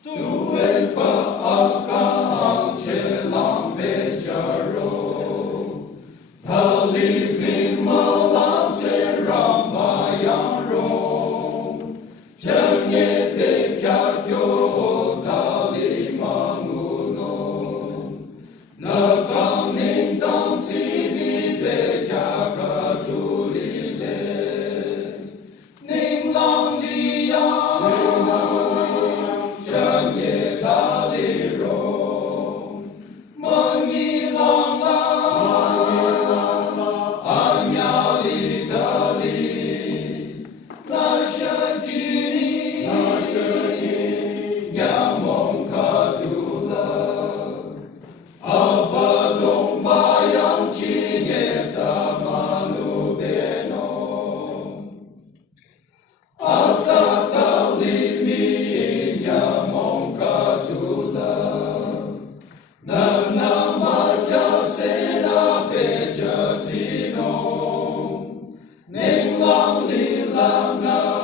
Tuwen pa akang chelang bejaro, Taliving malam serang bayang rong, Jengye bekat yo tali mangunong, Nakang nintang sidi bekat katulile, Ning lang liyang, Jengye tali rong, Mengilang Anyali tali, Nashakini, Nyamong katula, Abadong bayang chinye sa manubeno, Atatalimi nyamong katula, Nagnamadya sena beja zino, Ning lang lilang na